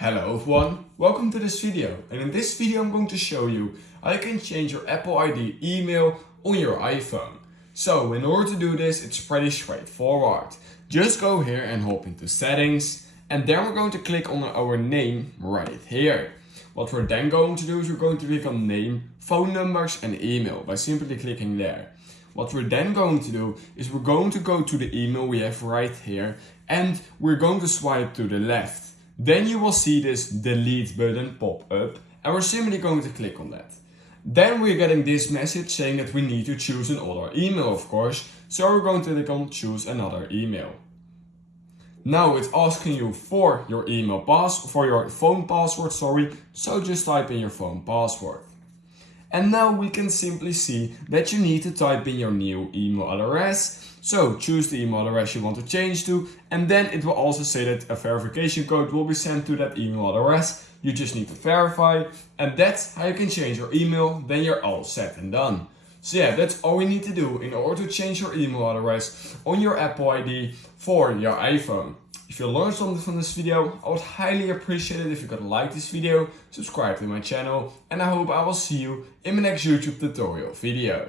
Hello everyone, welcome to this video, and in this video I'm going to show you how you can change your Apple ID email on your iPhone. So in order to do this, it's pretty straightforward. Just go here and hop into settings, and then we're going to click on our name right here. What we're then going to do is we're going to click on name, phone numbers and email by simply clicking there. What we're then going to do is we're going to go to the email we have right here, and we're going to swipe to the left. Then you will see this delete button pop up, and we're simply going to click on that. Then we're getting this message saying that we need to choose another email, of course, so we're going to click on choose another email. Now it's asking you for your phone password, so just type in your phone password. And now we can simply see that you need to type in your new email address. So choose the email address you want to change to, and then it will also say that a verification code will be sent to that email address. You just need to verify, and that's how you can change your email. Then you're all set and done. So yeah, that's all we need to do in order to change your email address on your Apple ID for your iPhone. If you learned something from this video, I would highly appreciate it if you could like this video, subscribe to my channel, and I hope I will see you in my next YouTube tutorial video.